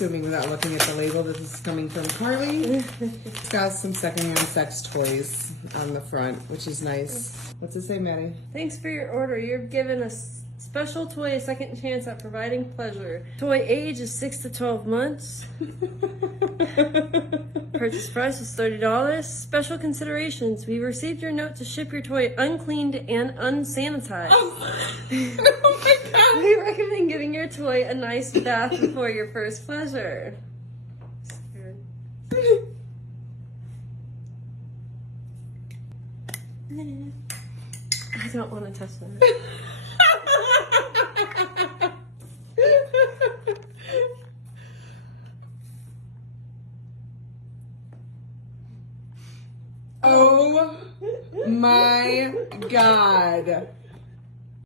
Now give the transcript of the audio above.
assuming without looking at the label that this is coming from Carly. It's got some secondhand sex toys on the front, which is nice. What's it say, Maddie? Thanks for your order. You're given a special toy a second chance at providing pleasure. Toy age is 6 to 12 months. Purchase price was $30. Special considerations. We received your note to ship your toy uncleaned and unsanitized. Oh my god! We recommend giving your toy a nice bath before your first pleasure. I don't want to touch them. Oh my god.